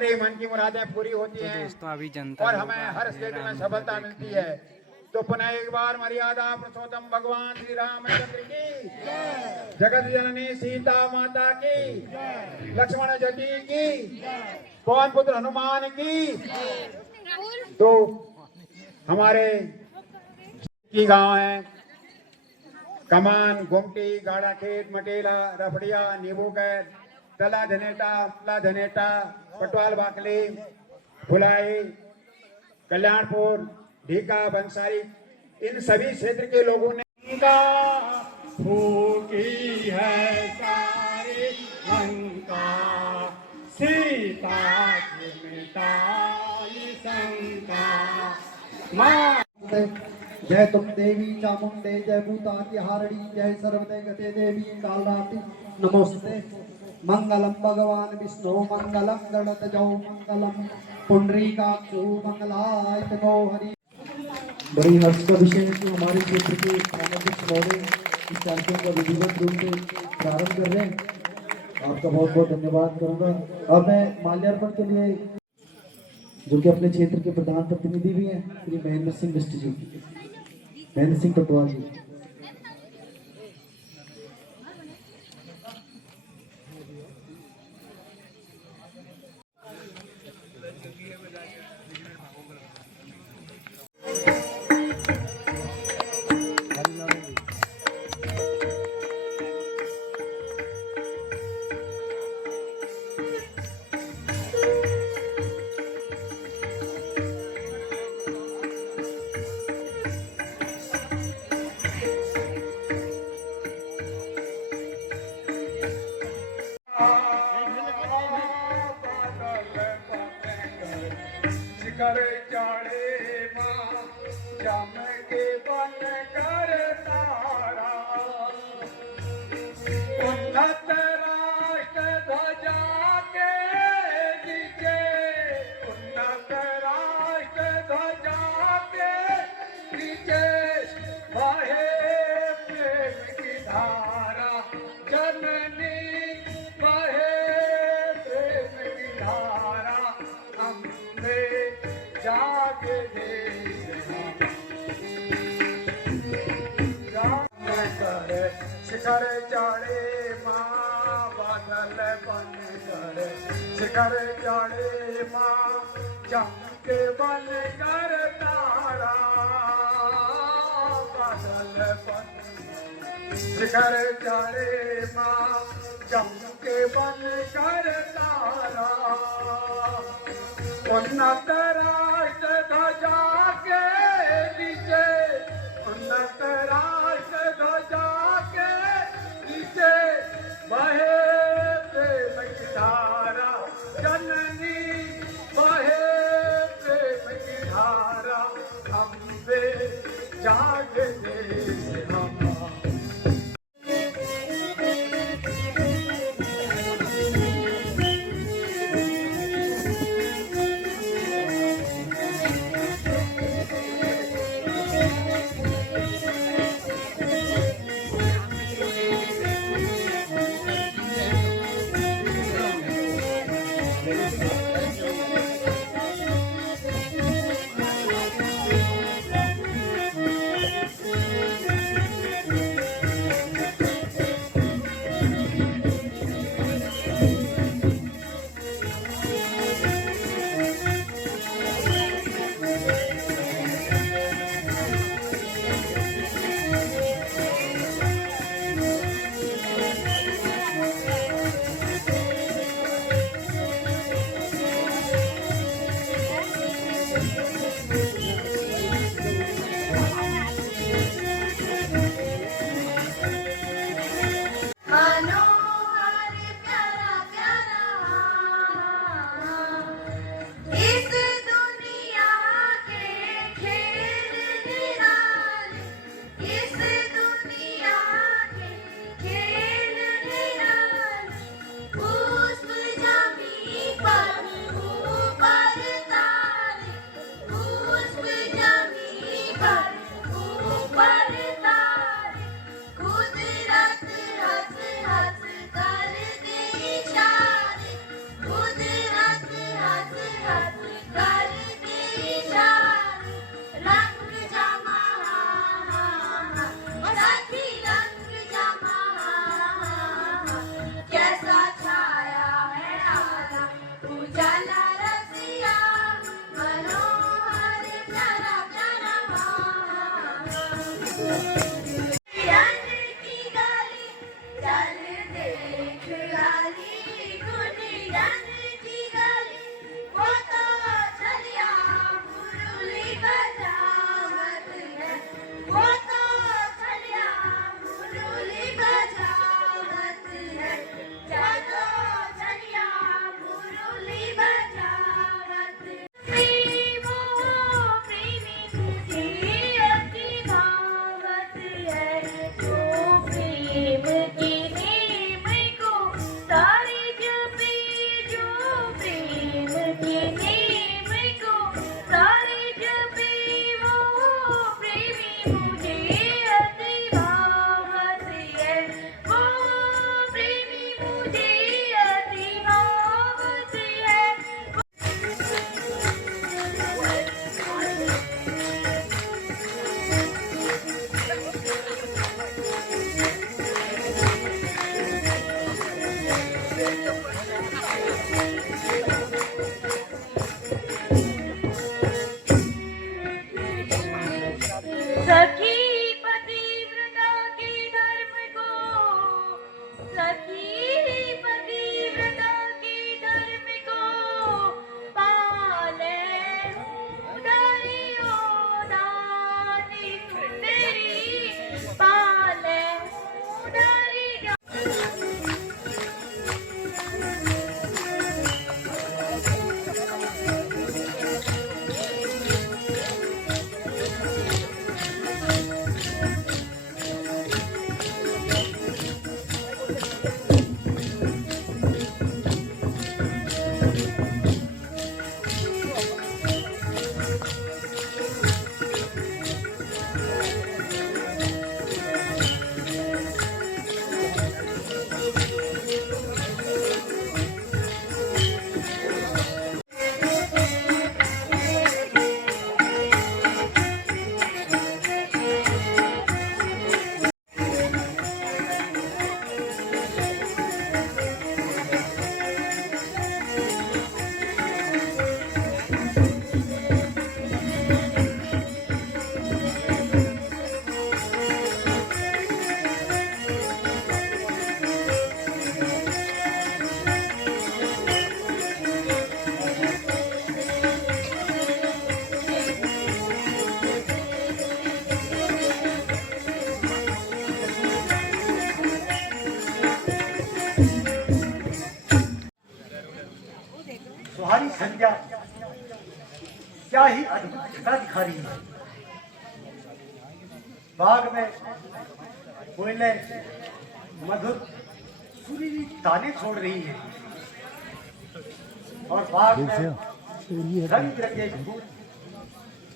हमारे मन की मुरादें पूरी होती हैं और हमें हर क्षेत्र में सफलता मिलती है। तो पुनः एक बार मर्यादा पुरुषोत्तम भगवान श्री रामचंद्र की, जगत जननी सीता माता की, लक्ष्मण जी की, पवन पुत्र हनुमान की। तो हमारे की गांव है कमान, गुमटी, गाड़ा खेत, मटेला, रफड़िया, नींबू कैद, तला धनेटा, पटवाल बाकली, फुलाई, कल्याणपुर, ढीका, बंसारी, इन सभी क्षेत्र के लोगों ने फूकी है सारी लंका, सीता की मिटाई शंका। जय तुम देवी चामुंडे, जय भूताति हारणी, जय सर्वदे गते देवी कालरात्रि नमोस्ते। मंगलम भगवान विष्णु, मंगलम गणतजौ, मंगलम पुंडरीकाक्षु, मंगलाय तनो हरि। बड़ी हर्ष का विषय है कि हमारे क्षेत्र के रामाध्यक्ष महोदय इस कार्यक्रम का विधिवत रूप से प्रारंभ कर रहे हैं। आपका बहुत बहुत धन्यवाद करूंगा। अब मैं माल्यार्पण के लिए, जो कि अपने क्षेत्र के प्रधान प्रतिनिधि भी हैं, श्री महेंद्र सिंह बिष्ट जी, महेंद्र सिंह पटवाल जी। कर चाड़े माँ जम के बन कर तारा, उन्नत राष्ट्र ध्वजा के नीचे, उन्नत राष्ट्र ध्वजा के नीचे बहे प्रेम की धारा, जननी बहे प्रेम की धारा। अम्बे जाग दे कर शिखर चढ़े माँ, बादल बन कर शिखर चढ़े माँ, चमक बन कर तारा, बादल बन शिखर चढ़े माँ, चमक बन कर तारा। उन्नत राष्ट्र ध्वजा के नीचे, उन्नत राष्ट्र ध्वजा के नीचे बहे प्रेम की धारा, जननी बहे प्रेम की धारा। अम्बे जाग दे हम। सुहानी संध्या क्या ही अद्भुत छटा दिखा रही है। बाग में कोयलें मधुर सुरीली ताने छोड़ रही है और बाग में रंग बिरंगे फूल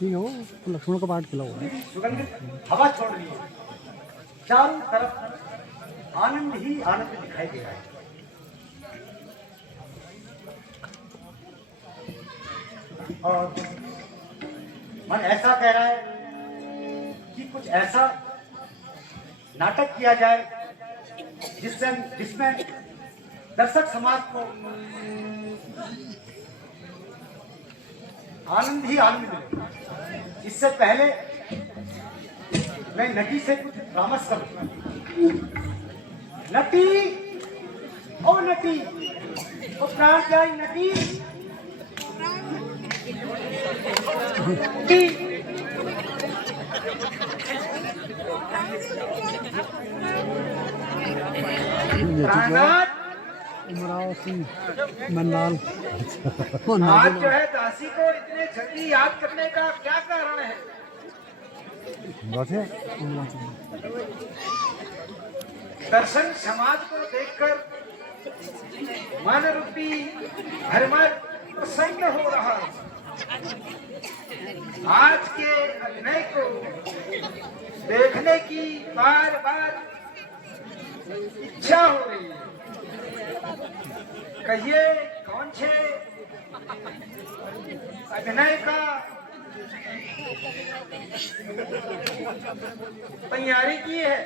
ठीक हो लक्ष्मण का पाठ खिलाओ सुगंधित हवा छोड़ रही है। चारों तरफ आनंद ही आनंद दिखाई दे रहा है। और मन ऐसा कह रहा है कि कुछ ऐसा नाटक किया जाए जिसमें दर्शक समाज को आनंद ही आनंद मिले। इससे पहले मैं नटी से कुछ परामर्श करूं। नटी, ओ नटी, ओ प्राण जाई नटी, प्राणनाथ, उमराव सिंह मन्नाल आज जो है दासी को इतने जल्दी याद करने का क्या कारण है? दर्शन समाज को देखकर मन रूपी धर्मर प्रसन्न हो रहा है। आज के अभिनय को देखने की बार बार इच्छा हो रही है। कहिए कौन से अभिनय का तैयारी की है?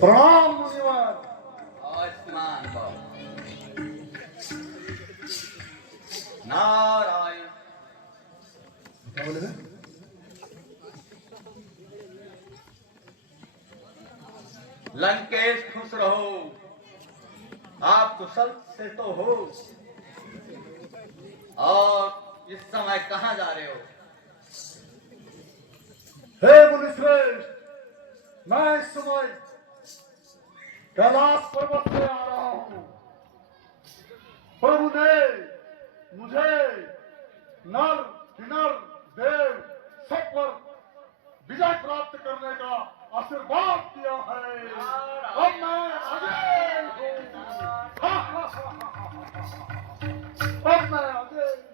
प्रणाम मुनिवर। आयुष्मान भव। नारायण। क्या बोले थे? लंकेश खुश रहो, आप कुशल से तो हो, और इस समय कहाँ जा रहे हो? हे मुनिश्रेष्ठ, मैं इस समय कैलाश पर्वत से आ रहा हूँ। प्रभु ने मुझे नर किन्नर देव सब पर विजय प्राप्त करने का आशीर्वाद दिया है। अब मैं अजय हूँ। अब मैं अजय हूँ।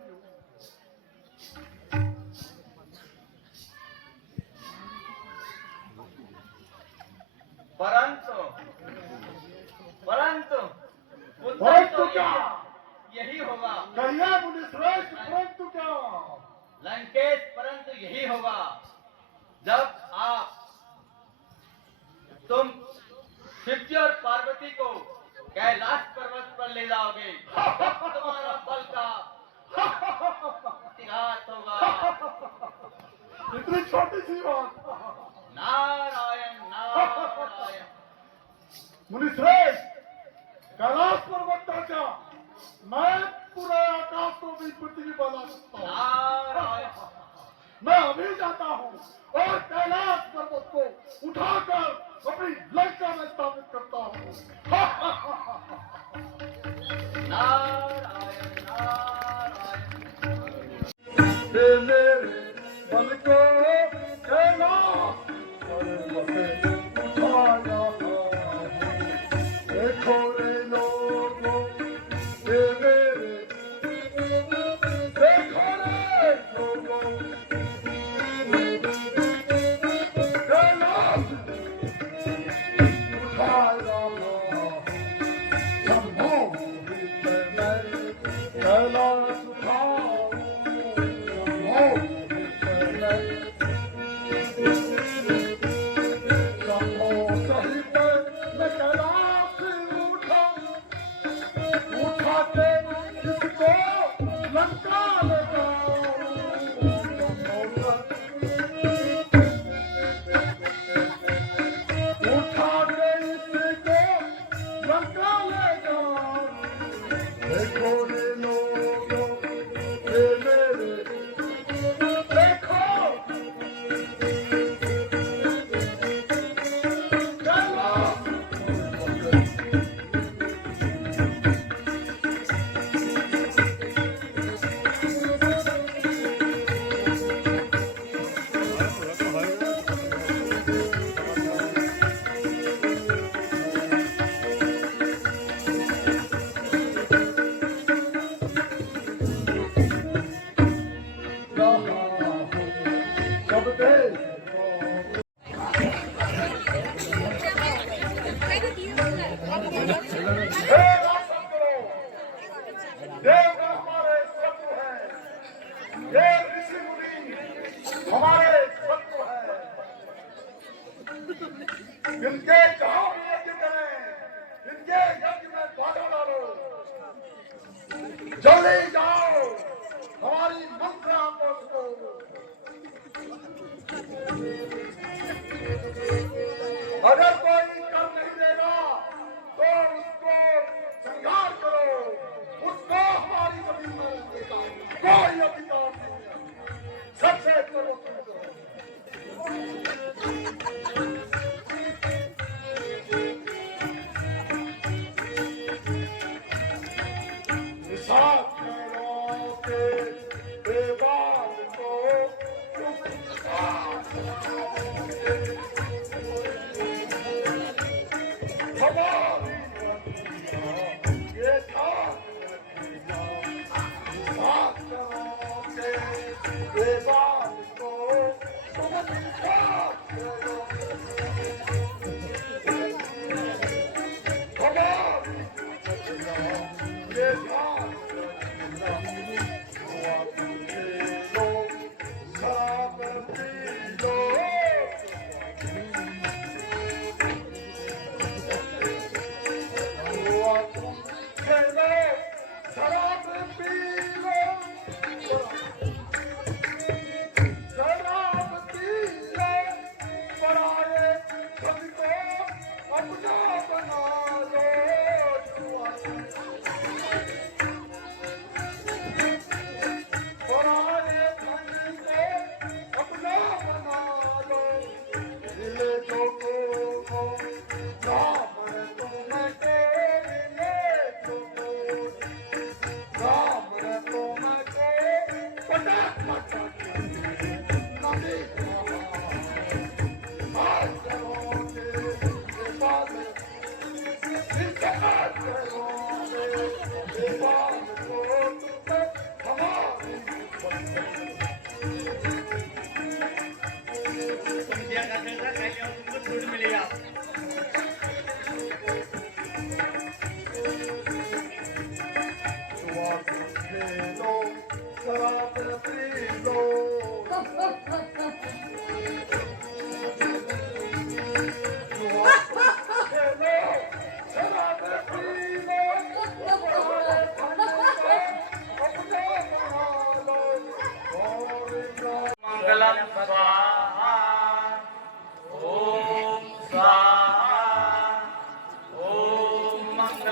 परंतु परंतु क्या? यही होगा कहिए मुनिश्रेष्ठ, परंतु क्या? लंकेश, परंतु यही होगा जब तुम शिव जी और पार्वती को कैलाश पर्वत पर ले जाओगे, तुम्हारा बल का इतिहास होगा। इतनी छोटी सी बात। नारायण नारायण। मुनिश्रेष्ठ, कैलाश पर्वत का क्या? मैं पूरे आकाश को भी पृथ्वी बना सकता हूँ। नारायण। मैं अभी जाता हूँ और कैलाश पर्वत को उठाकर अपनी लंका में स्थापित करता हूँ। नारायण नारायण। मेरे बल को कैलाश पर्वत उठाया है। देखो रे लोगों, ये मेरे, देखो रे लोगों, कैलाश उठाया है। शंभो मैं कैलाश उठाऊं, शंभो सहित मैं कैलाश उठाऊं, उठा के इसको लंका ले जाऊं। उठा के इसको लंका ले जाऊं। देखो रे लोगों, ये मेरे, देखो कैलाश सब देखो। हे राजचंद्रो, देवगण हमारे शत्रु हैं, ये ऋषि मुनि हमारे शत्रु हैं। इनके जहां भी यज्ञ करें, इनके यज्ञ में बाधा डालो। जल्दी जाओ, हमारी मंत्रा को अगर कोई कर नहीं देगा तो उसको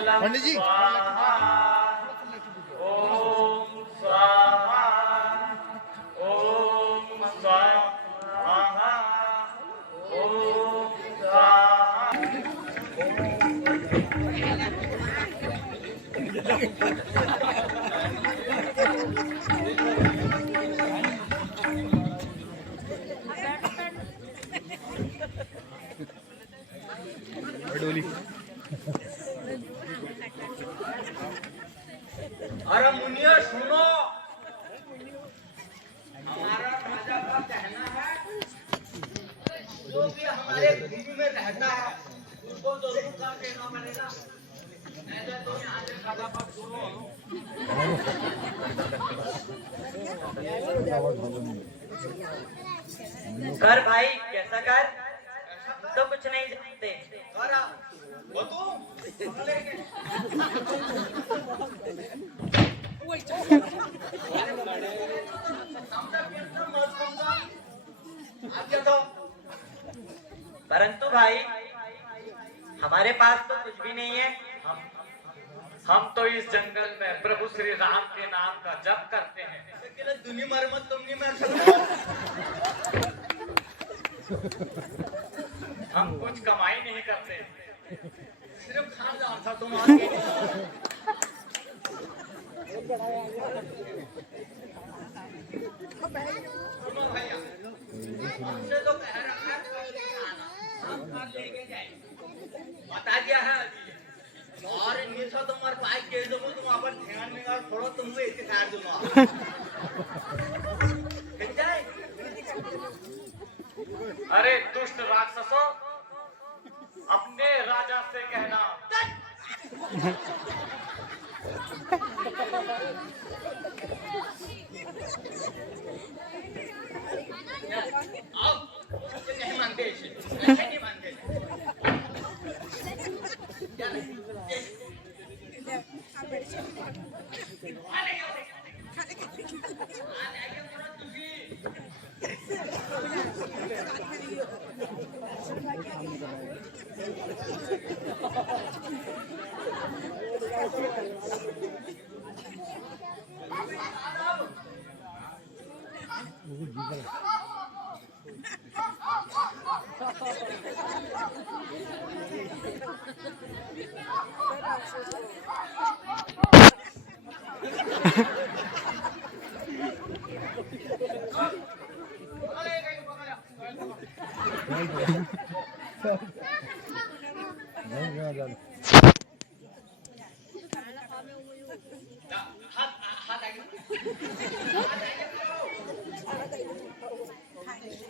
मंगलम स्वाहा ओम स्वाहा ओम स्वाहा ओम स्वाहा। अरे मुनिया सुनो, हमारा राजा का कहना है जो भी हमारे भूमि में रहता है उसको जरूर का कहना पड़ेगा, नहीं तो यहाँ से खाना पर सुनो। कर भाई कैसा कर, तो कुछ नहीं जानते। वो तू परंतु भाई हमारे पास तो कुछ भी नहीं है। हम तो इस जंगल में प्रभु श्री राम के नाम का जप करते हैं। दुनी मर मत तुम नहीं मर सकते। हम कुछ कमाई नहीं करते, सिर्फ खानदान था तुम आगे। सुनो भैया, हमसे तो कह रखा है हम घर लेके जाए, बता दिया है अभी। और निशा तुम्हारे बाइक के दो तुम अपन ध्यान में और थोड़ा तुमको ऐसे काट दूंगा। ठीक है? अरे दुष्ट राक्षसों, अपने राजा से कहना अब नहीं मानते, नहीं मानते।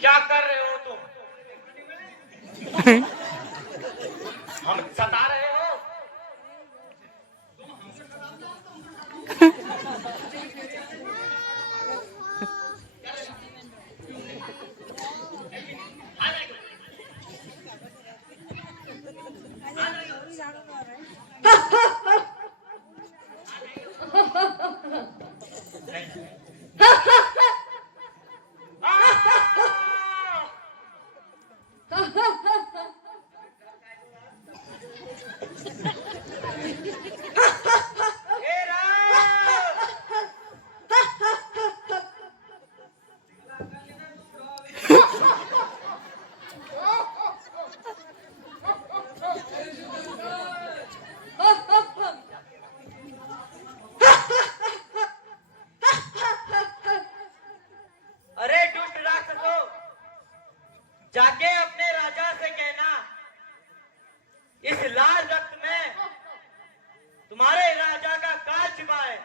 क्या कर रहे हो तुम? हम सता रहे हो? अरे दुष्ट राक्षसों, जाके अपने राजा से कहना इस लाल रक्त में तुम्हारे राजा का काल छिपा है।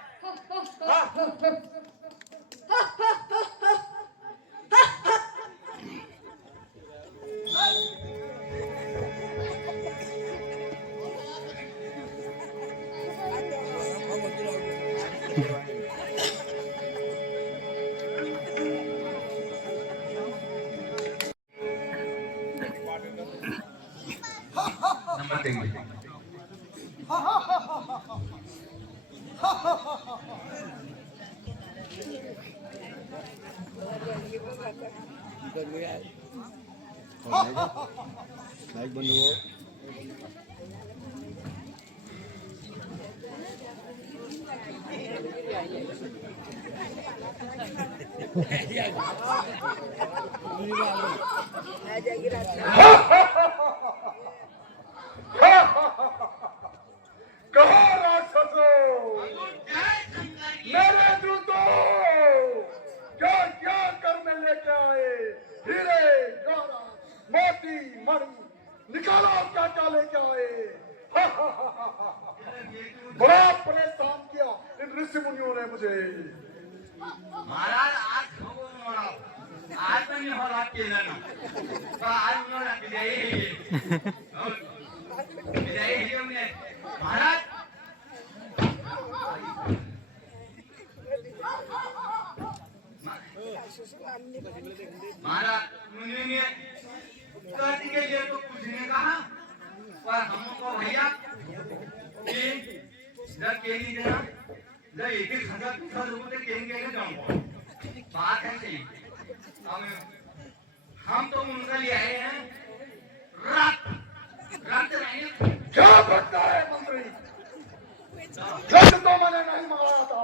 हाँ। नंबर देंगे। कहो राक्षसों, जय शंकर की मेरे दूतों, क्या क्या कर में लेके आए? हीरे, जवाहरात, मोती, मणि, निकालो क्या क्या लेके आए? बड़ा परेशान किया इन ऋषि मुनियों ने मुझे। महाराज आज खबर मोड़ा आज तो नहीं हो रहा केला ना तो आज मोड़ा विजयी हमने महाराज महाराज मुनि ने उत्तर के लिए तो कुछ नहीं कहा पर हमको भैया कि जब केली देना जब एक एक हजार रुपये केंगे ना जाऊंगा बात है सही हम तो उनका ले आए हैं रक्त रक्त नहीं क्या बनता है मंत्री? रक्त तो मैंने नहीं मंगाया था।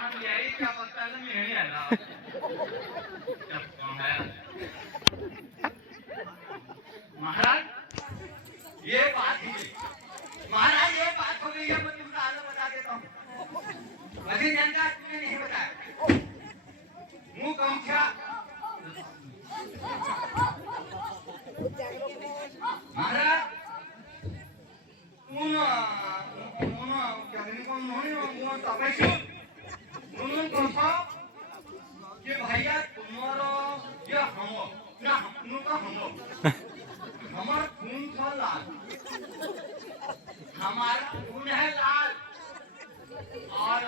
हम ले आए क्या बता है नहीं आया महाराज ये बात ही महाराज ये बात हो गई है मैं तुमको आगे बता देता हूँ वही जानकार तुमने नहीं बताया मुंह कौन था महाराज मुना क्या नहीं कौन नहीं मुना तपस्या मुना कौन सा ये भैया तुम्हारा ये हम ना हम का हम हमारा खून था लाल हमारा खून है लाल और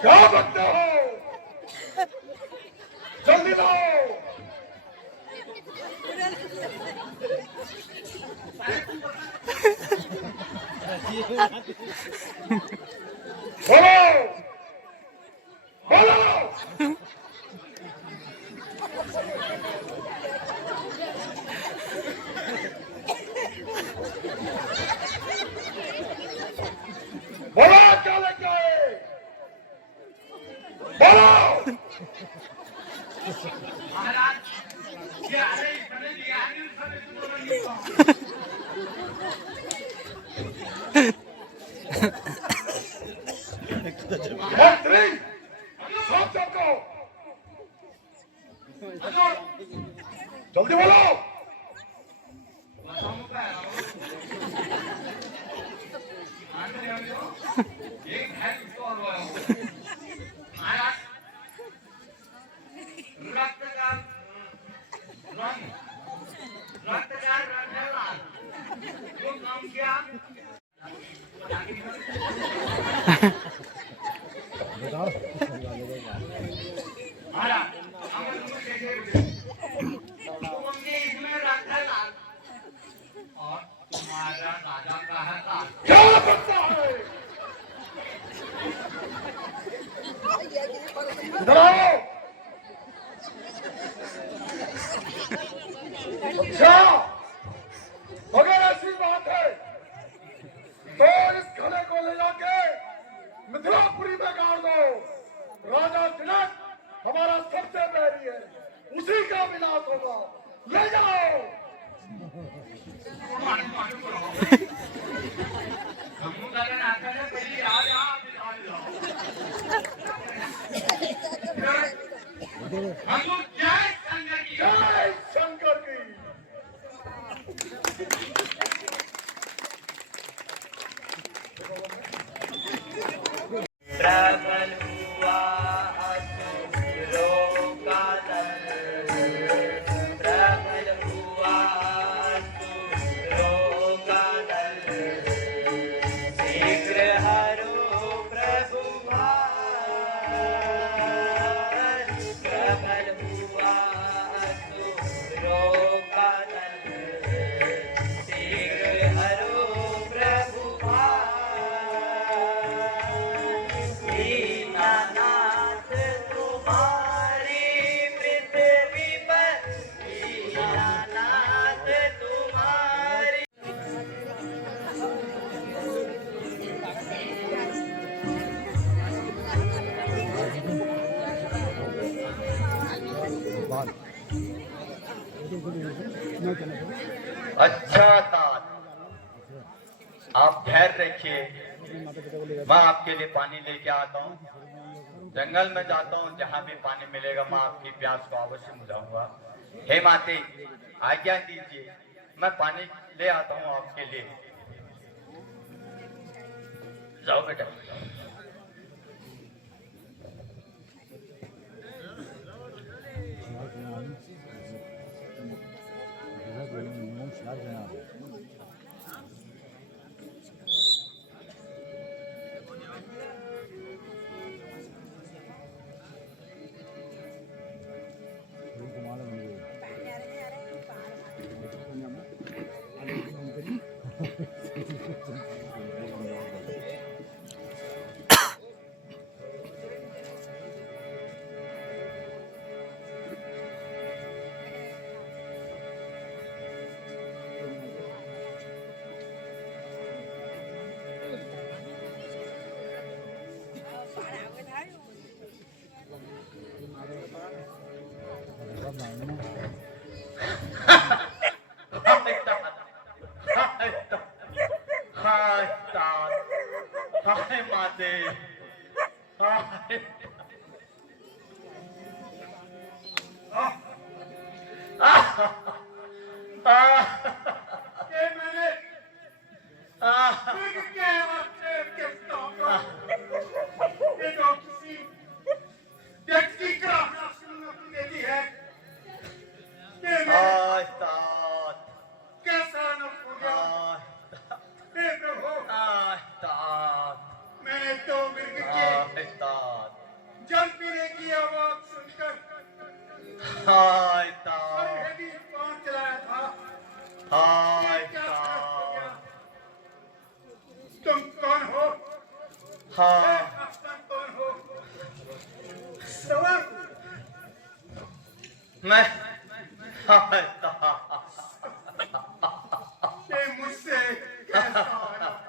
क्या बनते हो? जल्दी लाओ। बोलो बोलो। बोलो क्या लेके आए? बोलो। महाराज ये अरे इतने दिया नहीं सब तो नहीं मंत्री सब सबको जल्दी बोलो। एक है तो महाराज रक्त का रंग है लाल जो काम किया महाराज हम तुमने इसमें रक्त है लाल और तुम्हारा राजा का है लाल क्या बनता है? इधर आओ। अच्छा अगर ऐसी बात है तो इस घड़े को ले जाके मिथिलापुरी में गाड़ दो। राजा जनक हमारा सबसे बैरी है, उसी का विनाश होगा। ले जाओ। जय शंकर की। प्रबल हुआ असुरों का दल, प्रबल हुआ असुरों अच्छा तात, आप धैर्य रखिए, मैं आपके लिए पानी लेके आता हूँ। जंगल में जाता हूँ, जहाँ भी पानी मिलेगा मैं आपकी प्यास को अवश्य बुझाऊंगा। हे माते, आज्ञा दीजिए, मैं पानी ले आता हूँ आपके लिए। जाओ बेटा। हाय माते, हाय। ये मैंने क्या आपसे कहता हूँ, ये जो किसी व्यक्ति का सुनने देती है, ये हाय तात, कैसा न हो गया। हे प्रभु, हाय तात, मैंने तो मृग के हाय तात, जल पीने की आवाज सुनकर हाय तात, अनहेदी पांव चलाया था। हाय क्या हो गया? तात, तुम कौन हो? हाँ, तुम कौन हो? सवाल मैं हाय तात, ये मुझसे कैसा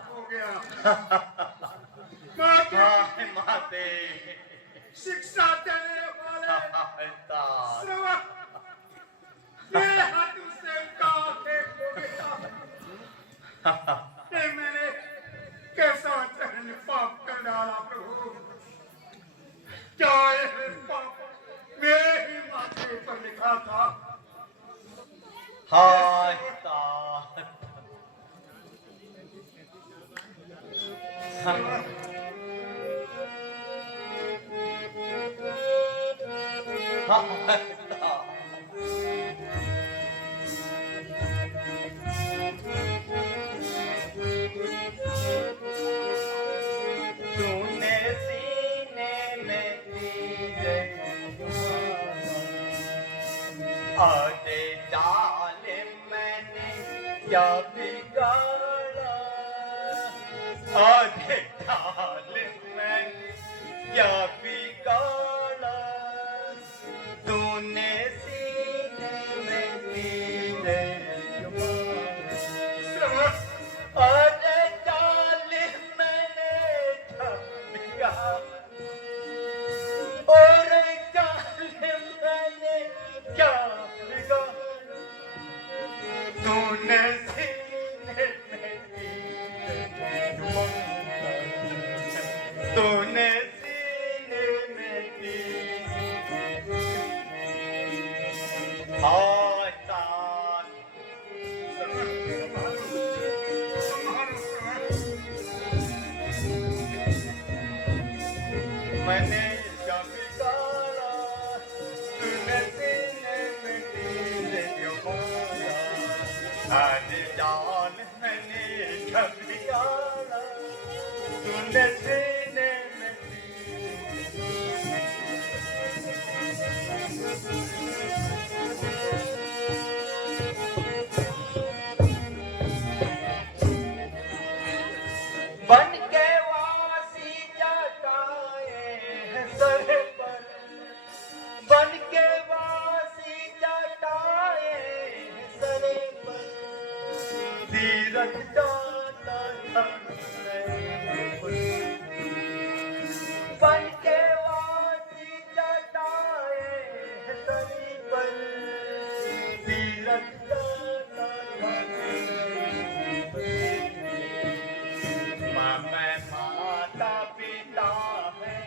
हो गया? माते हाय माते, शिक्षा देने वाले हाय तात, श्रवण, ये हाथों से उनका आंखें हो गया। ये मैंने कैसा चरण पाप कर डाला प्रभु? क्या ये पाप मेरे ही माथे पर लिखा था? हाय तात, हाय तात, तूने सीने में तीर आधे जाले मैंने क्या बिगाड़ा, आधे जाले मैंने क्या बिगाड़ा, तूने सीने में तीर आधे जाले मैंने क्या बिगाड़ा, और जाले मैंने क्या बिगाड़ा, तूने सीने में तीर तूने सीने में तीर हाय तात, मैंने क्या बिगाड़ा, तूने सीने में तीर क्यों मारा, आज जान मैंने क्या बिगाड़ा, तूने सीने में बन के वासी जटाए हैं सर पर, बन के वासी जटाए हैं सर पर, तीरथ जाता था बन के वासी जटाए हैं सर पर, माता पिता है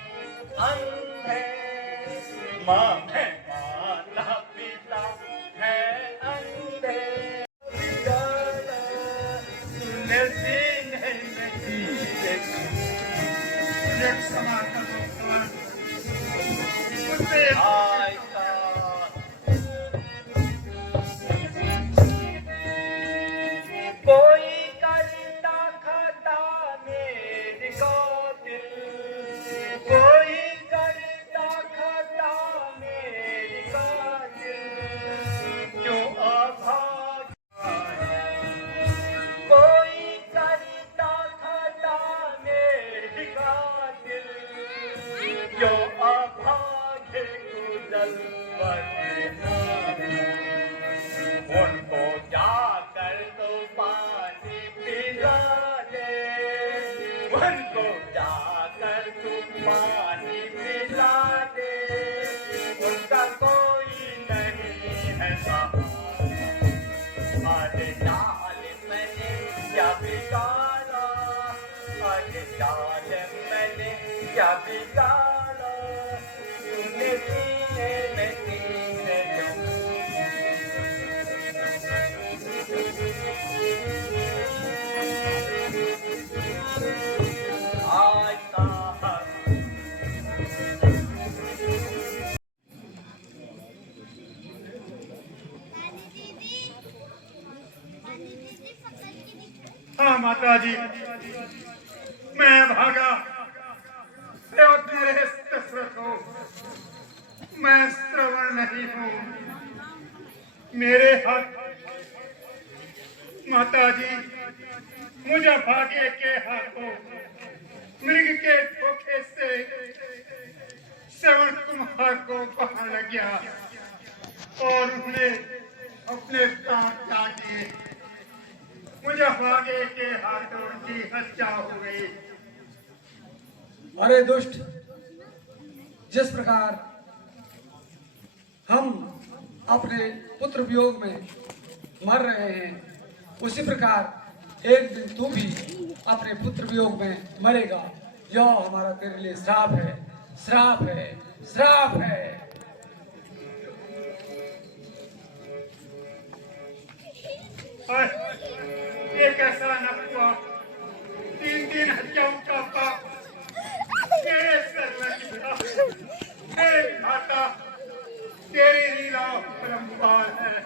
अंधे, माँ है माता पिता है अंधे, कोई करता खाता मेरे कातिल, कोई करता खाता मेरे कातिल, क्यों अभागा, कोई करता खाता मेरे कातिल, क्यों अभागे गुजल उनको जाकर तो पानी पिला दे, उनको जाकर तो पानी पिला दे, उनका कोई नहीं है आज जाल मैंने क्या बिगाड़ा, आज जाल मैंने क्या बिगाड़ा, तूने सीने में सीने आज कहा हाँ माता जी, मैं भागा और तेरे दशरथ हो, मैं श्रवण नहीं हूँ, मेरे हाथ माता जी, मुझे भागे के हाथों मृग के धोखे से श्रवण कुमार को पकड़ गया और उन्हें अपने प्राण काट दिए, मुझे भागे के हाथों उनकी हत्या हो गई। अरे दुष्ट, जिस प्रकार हम अपने पुत्र वियोग में मर रहे हैं, उसी प्रकार एक दिन तू भी अपने पुत्र वियोग में मरेगा। यह हमारा तेरे लिए श्राप है, श्राप है, श्राप है। और ये कैसा न हुआ, 3 हत्याओं का पाप मेरे सर में गिरा, मेरे घाटा तेरी लीला परम्पार है।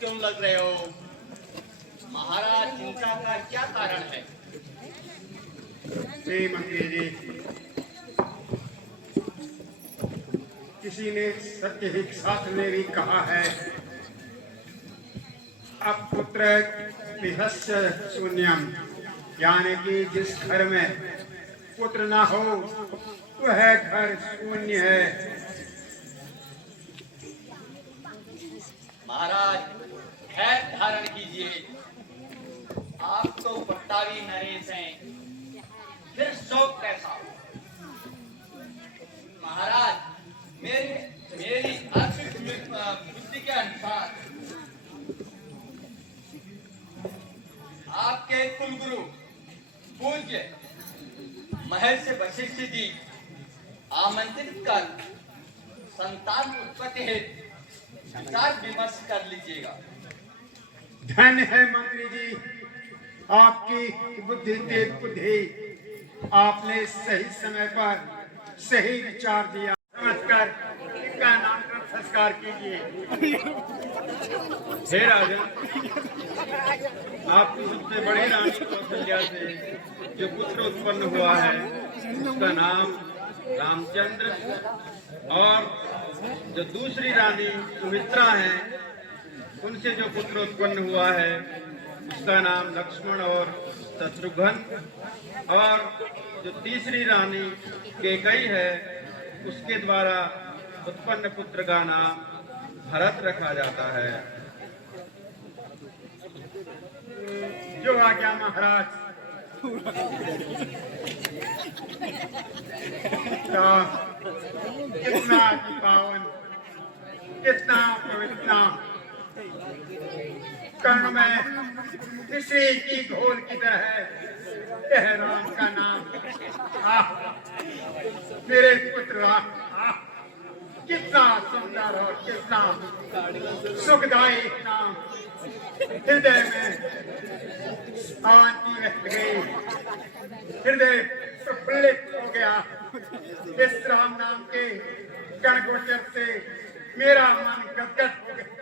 क्यों लग रहे हो महाराज? चिंता का क्या कारण है? जी मंत्री जी, किसी ने सत्य ही साथ में भी कहा है, अब पुत्र विहस्य शून्यम, यानी कि जिस घर में पुत्र ना हो वह घर शून्य है। महाराज खैर धारण कीजिए, आप तो पट्टावी नरेश हैं, फिर शौक कैसा? महाराज मेरी अर्थ बुद्धि के अनुसार आपके कुलगुरु पूज्य महर्षि वशिष्ठ जी आमंत्रित कर संतान उत्पत्ति हेतु विचार विमर्श कर लीजिएगा। धन्य है मंत्री जी, आपकी बुद्धि तेज बुद्धि, आपने सही समय पर सही विचार दिया। नमस्कार, इनका नामकरण संस्कार कीजिए। हे राजा, आपकी सबसे बड़ी रानी कौशल्या से जो पुत्र उत्पन्न हुआ है उसका नाम रामचंद्र, और जो दूसरी रानी सुमित्रा है उनसे जो पुत्र उत्पन्न हुआ है उसका नाम लक्ष्मण और शत्रुघ्न, और जो तीसरी रानी कैकई है उसके द्वारा उत्पन्न पुत्र का नाम भरत रखा जाता है। जो आज्ञा महाराज। तो कितना पावन, कितना पवित्र कर्ण में किसी की घोल की तरह यह राम का नाम। मेरे पुत्र राम, कितना सुंदर और कितना सुखदायी नाम। हृदय में शांति रह गई, हृदय प्रफुल्लित हो गया। इस राम नाम के गण गोचर से मेरा मन गदगद हो गया।